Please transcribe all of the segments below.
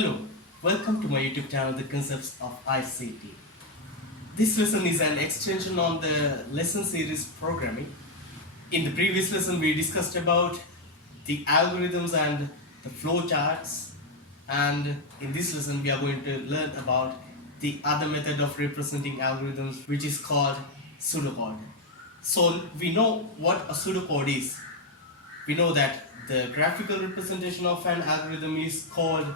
Hello, welcome to my YouTube channel, The Concepts of ICT. This lesson is an extension on the lesson series programming. In the previous lesson, we discussed about the algorithms and the flowcharts, and in this lesson, we are going to learn about the other method of representing algorithms, which is called pseudocode. So we know what a pseudocode is. We know that the graphical representation of an algorithm is called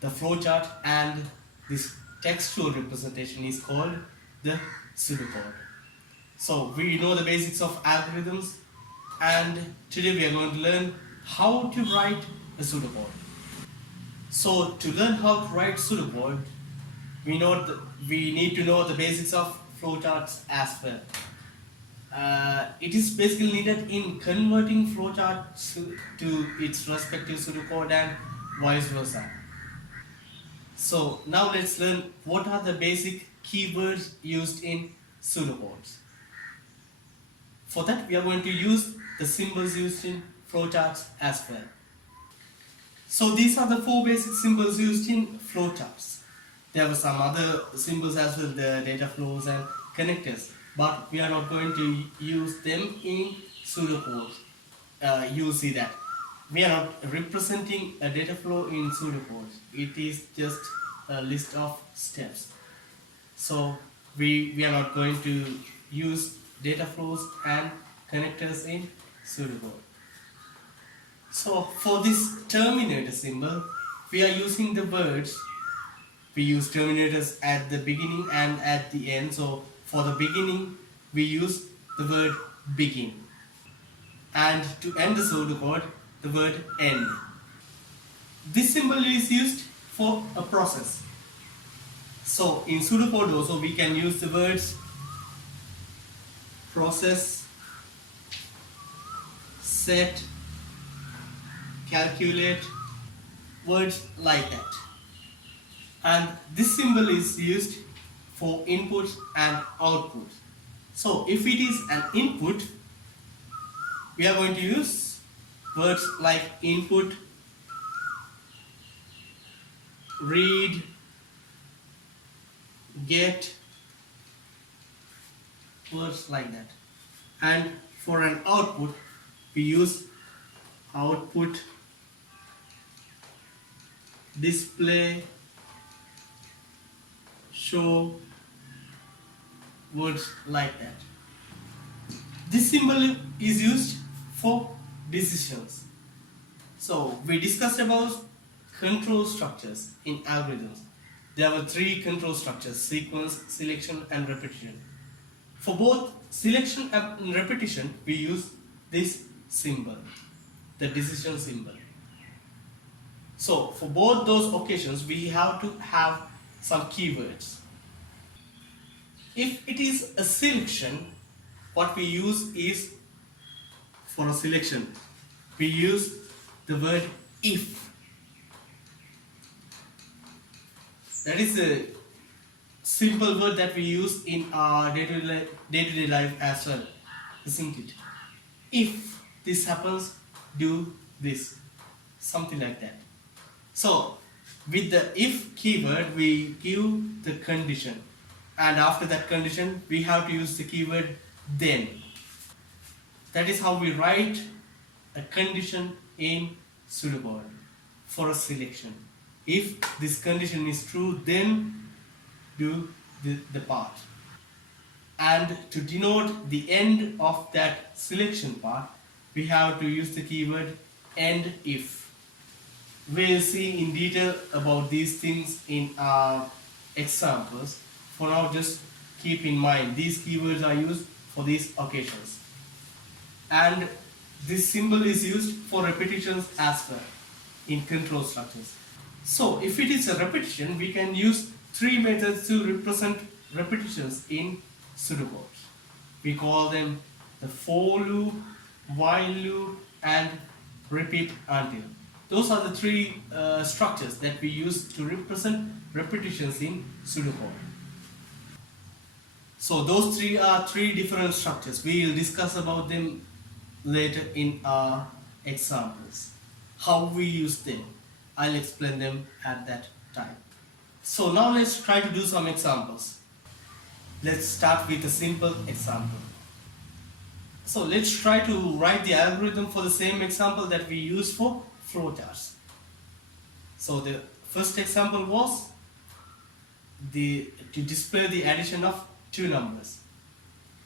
the flowchart, and this textual representation is called the pseudocode. So we know the basics of algorithms, and today we are going to learn how to write a pseudocode. So to learn how to write pseudocode, we need to know the basics of flowcharts as well. It is basically needed in converting flowcharts to its respective pseudocode and vice versa. So now let's learn what are the basic keywords used in pseudocodes. For that, we are going to use the symbols used in flowcharts as well. So these are the four basic symbols used in flowcharts. There were some other symbols as well, the data flows and connectors, but we are not going to use them in pseudocodes. You'll see that we are not representing a data flow in pseudocodes. It is just a list of steps. So we are not going to use data flows and connectors in pseudocode. So for this terminator symbol, we are using the words. We use terminators at the beginning and at the end. So for the beginning, we use the word begin. And to end the pseudocode, the word end. This symbol is used for a process. So in pseudocode also we can use the words process, set, calculate, words like that. And this symbol is used for inputs and outputs. So if it is an input, we are going to use words like input, read, get, words like that. And for an output, we use output, display, show, words like that. This symbol is used for decisions. So we discussed about control structures in algorithms. There were three control structures: sequence, selection and repetition. For both selection and repetition, we use this symbol, the decision symbol. So for both those occasions, we have to have some keywords. If it is a selection, what we use is, for a selection, we use the word if. That is a simple word that we use in our day-to-day life as well, isn't it? If this happens, do this, something like that. So with the if keyword, we give the condition, and after that condition we have to use the keyword then. That is how we write a condition in pseudocode for a selection. If this condition is true, then do the part. And to denote the end of that selection part, we have to use the keyword end if. We'll see in detail about these things in our examples. For now, just keep in mind these keywords are used for these occasions. And this symbol is used for repetitions as well in control structures. So if it is a repetition, we can use three methods to represent repetitions in pseudocodes. We call them the for loop, while loop and repeat until. Those are the three structures that we use to represent repetitions in pseudocode. So those three are three different structures. We will discuss about them later in our examples, how we use them. I'll explain them at that time. So now let's try to do some examples. Let's start with a simple example. So let's try to write the algorithm for the same example that we used for flowcharts. So the first example was to display the addition of two numbers.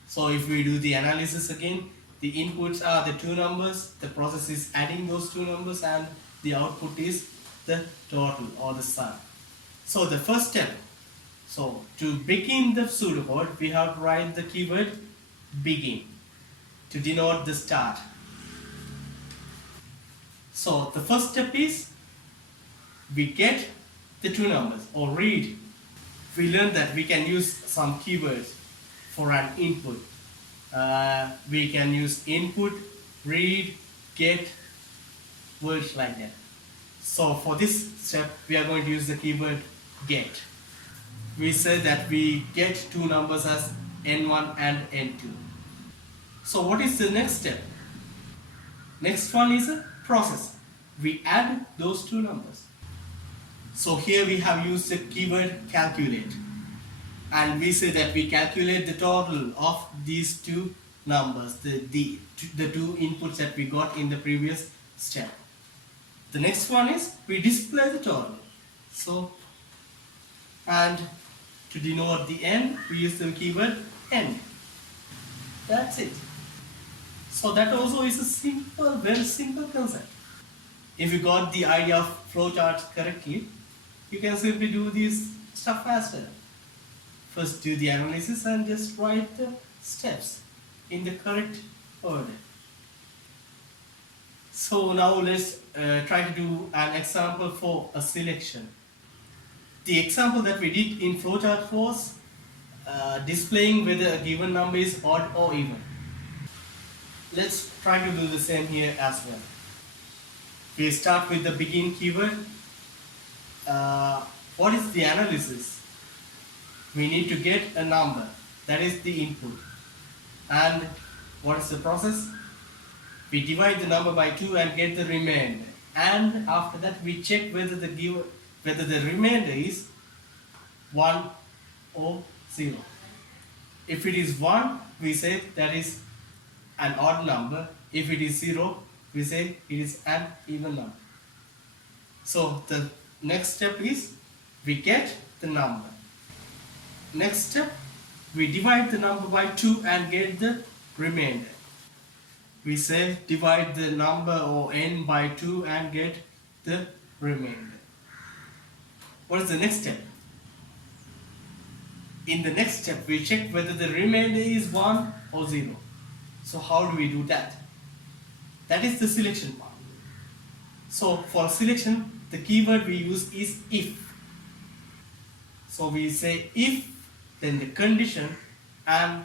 So if we do the analysis again, the inputs are the two numbers, the process is adding those two numbers, and the output is the total or the sum. So the first step, so to begin the pseudocode, we have to write the keyword begin to denote the start. So the first step is we get the two numbers or read. We learned that we can use some keywords for an input. We can use input, read, get, words like that. So for this step, we are going to use the keyword get. We say that we get two numbers as n1 and n2. So what is the next step? Next one is a process. We add those two numbers. So here we have used the keyword calculate, and we say that we calculate the total of these two numbers, the two inputs that we got in the previous step. The next one is we display the total. So, and to denote the n, we use the keyword n. That's it. So that also is a simple, very simple concept. If you got the idea of flowcharts correctly, you can simply do this stuff as well. First do the analysis and just write the steps in the correct order. So now let's try to do an example for a selection. The example that we did in flowchart was displaying whether a given number is odd or even. Let's try to do the same here as well. We start with the begin keyword. What is the analysis? We need to get a number, that is the input. And what is the process? We divide the number by 2 and get the remainder. And after that we check whether the remainder is 1 or 0. If it is 1, we say that is an odd number. If it is 0, we say it is an even number. So the next step is we get the number. Next step, we divide the number by 2 and get the remainder. We say divide the number or n by 2 and get the remainder. What is the next step? In the next step, we check whether the remainder is 1 or 0. So how do we do that? That is the selection part. So for selection, the keyword we use is if. So we say if, then the condition, and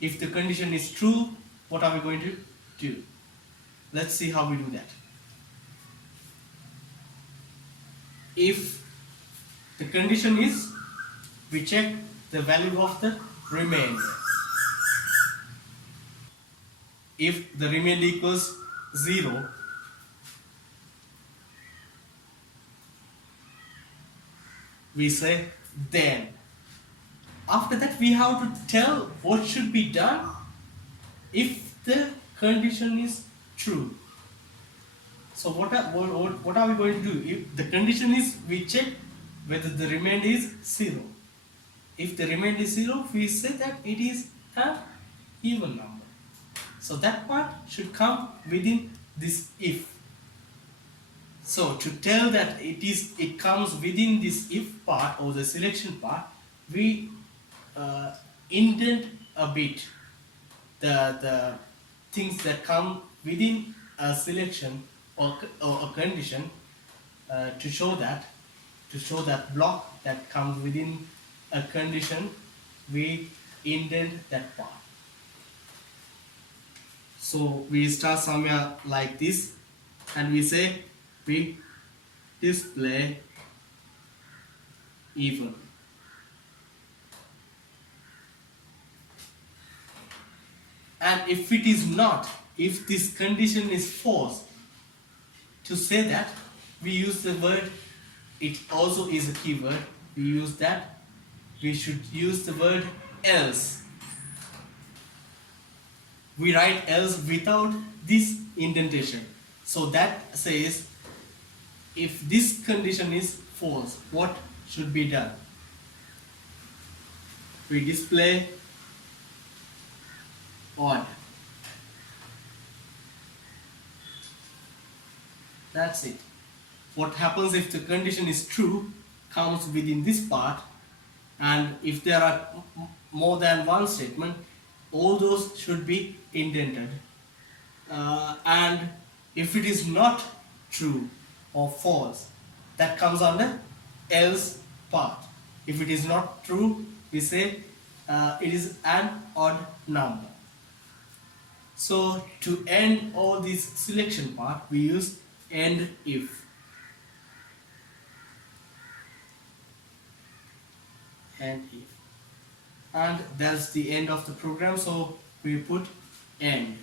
if the condition is true, what are we going to do? Let's see how we do that. If the condition is, we check the value of the remainder. If the remainder equals 0, we say then. After that we have to tell what should be done if the condition is true. So what are we going to do? If the condition is, we check whether the remainder is 0. If the remainder is 0, we say that it is an even number. So that part should come within this if. So to tell that it comes within this if part or the selection part, we indent a bit the things that come within a selection or a condition to show that block that comes within a condition, we indent that part. So we start somewhere like this and we say we display even. And if it is not, if this condition is false, to say that we use the word, it also is a keyword, we use that. We should use the word else. We write else without this indentation. So that says if this condition is false, what should be done? We display odd. That's it. What happens if the condition is true comes within this part, and if there are more than one statement, all those should be indented. And if it is not true or false, that comes under else part. If it is not true, we say it is an odd number. So to end all this selection part, we use end if. And if. And that's the end of the program, so we put end.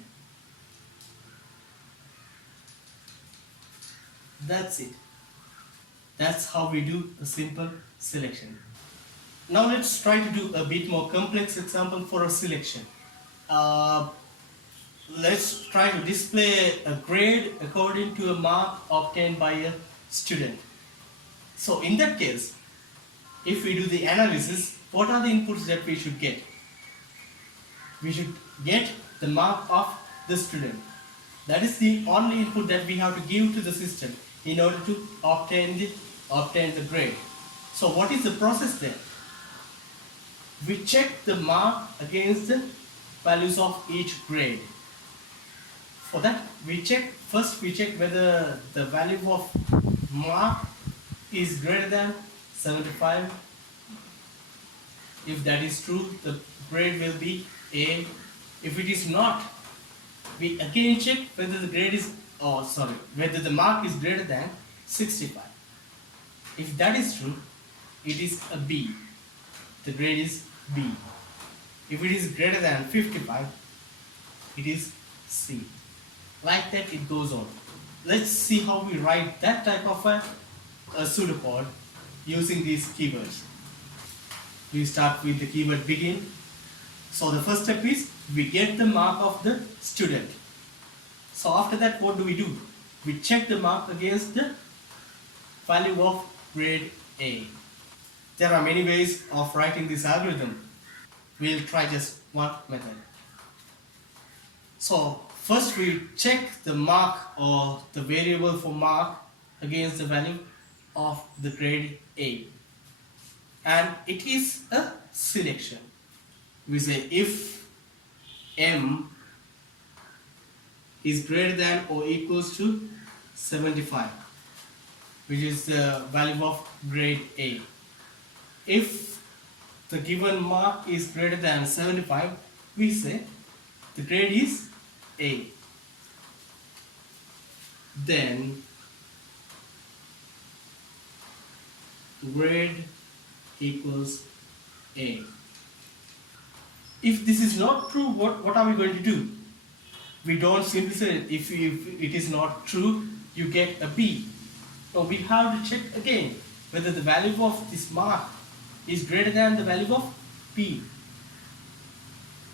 That's it. That's how we do a simple selection. Now let's try to do a bit more complex example for a selection. Let's try to display a grade according to a mark obtained by a student. So in that case, if we do the analysis, what are the inputs that we should get? We should get the mark of the student. That is the only input that we have to give to the system in order to obtain the grade. So what is the process there? We check the mark against the values of each grade. For that, first we check whether the value of mark is greater than 75. If that is true, the grade will be A. If it is not, we again check whether whether the mark is greater than 65. If that is true, it is a B. The grade is B. If it is greater than 55, it is C. Like that it goes on. Let's see how we write that type of a pseudocode using these keywords. We start with the keyword begin. So the first step is we get the mark of the student. So after that, what do? We check the mark against the value of grade A. There are many ways of writing this algorithm. We'll try just one method. So first we check the mark or the variable for mark against the value of the grade A. And it is a selection. We say if M is greater than or equals to 75, which is the value of grade A. If the given mark is greater than 75, we say the grade is A. Then grade equals A. If this is not true, what are we going to do? We don't simply say if it is not true, you get a B. So we have to check again whether the value of this mark is greater than the value of P.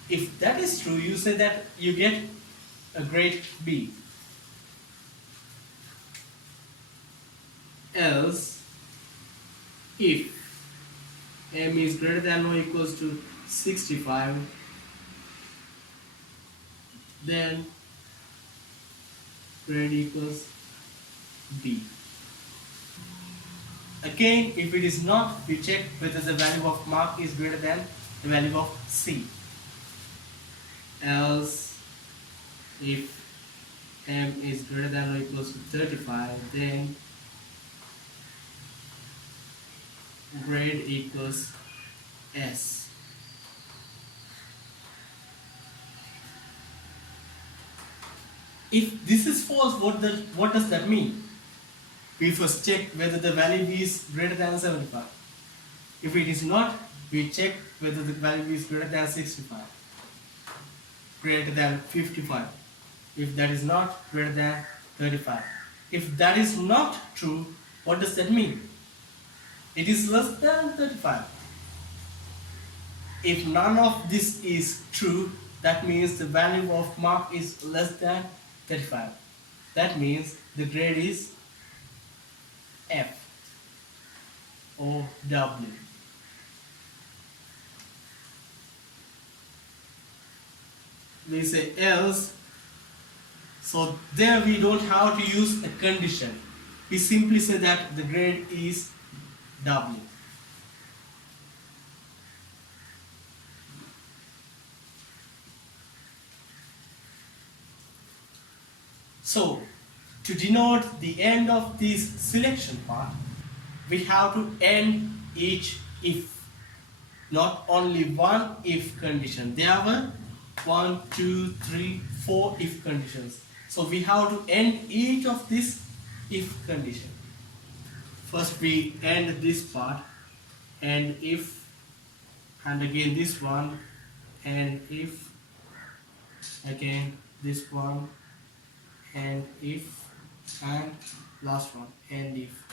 If that is true, you say that you get a grade B. Else, if M is greater than or equals to 65, then grade equals B. Again, if it is not, we check whether the value of mark is greater than the value of C. Else, if M is greater than or equals to 35, then grade equals S. If this is false, what does that mean? We first check whether the value is greater than 75. If it is not, we check whether the value is greater than 65, greater than 55. If that is not, greater than 35. If that is not true, what does that mean? It is less than 35. If none of this is true, that means the value of mark is less than 35. That means the grade is F or W. We say else, so there we don't have to use a condition. We simply say that the grade is W. So to denote the end of this selection part, we have to end each if, not only one if condition. There were 1, 2, 3, 4 if conditions. So we have to end each of this if condition. First we end this part, and if, and again this one, and if, again this one, and if, and last one, and if.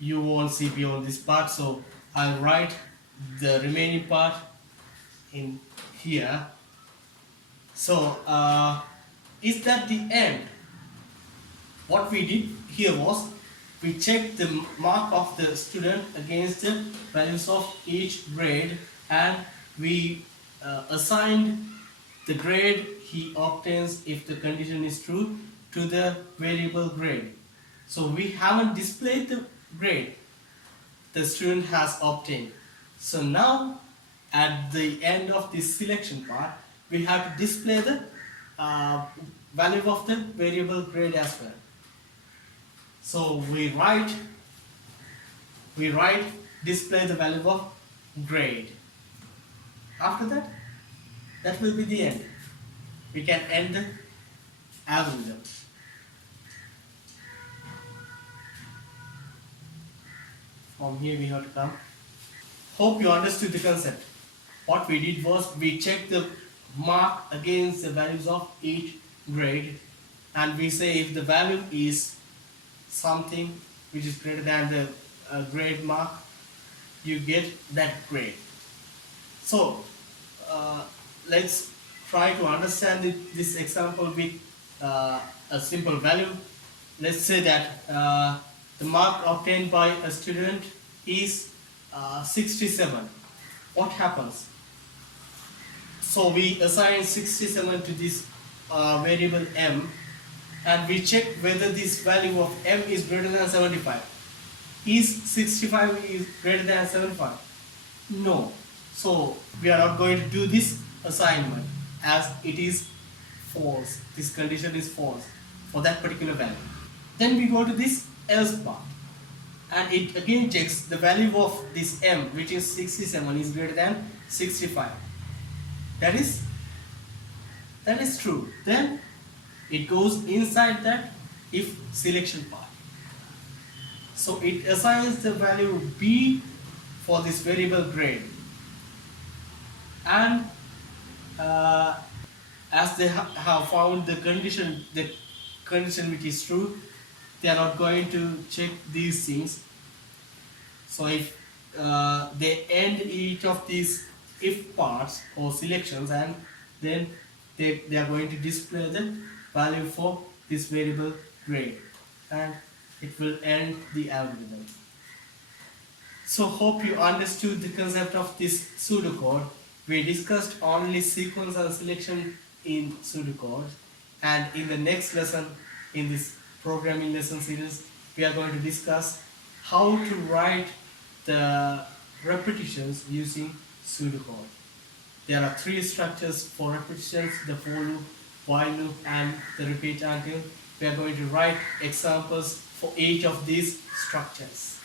You won't see beyond this part, so I'll write the remaining part in here. So is that the end? What we did here was we checked the mark of the student against the values of each grade, and we assigned the grade he obtains if the condition is true to the variable grade. So we haven't displayed the grade the student has obtained. So now at the end of this selection part, we have to display the value of the variable grade as well. So we write display the value of grade. After that, that will be the end. We can end the algorithm. From here we have to come. Hope you understood the concept. What we did was we checked the mark against the values of each grade, and we say if the value is something which is greater than the grade mark, you get that grade. So let's try to understand this example with a simple value. Let's say that the mark obtained by a student is 67. What happens? So we assign 67 to this variable m, and we check whether this value of m is greater than 75. Is 65 is greater than 75? No. So we are not going to do this assignment as it is false. This condition is false for that particular value. Then we go to this else part, and it again checks the value of this m, which is 67, is greater than 65. That is true. Then it goes inside that if selection part. So it assigns the value b for this variable grade, and as they have found the condition which is true, they are not going to check these things. So if they end each of these if parts or selections, and then they are going to display the value for this variable grade, and it will end the algorithm. So hope you understood the concept of this pseudocode. We discussed only sequence and selection in pseudocode, and in the next lesson in this programming lesson series, we are going to discuss how to write the repetitions using pseudocode. There are 3 structures for repetitions: the for loop, while loop, and the repeat until. We are going to write examples for each of these structures.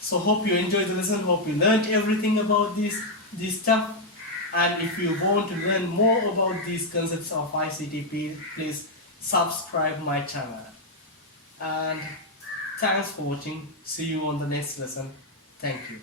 So hope you enjoyed the lesson, hope you learned everything about this stuff, and if you want to learn more about these concepts of ICT, please subscribe my channel. And thanks for watching. See you on the next lesson. Thank you.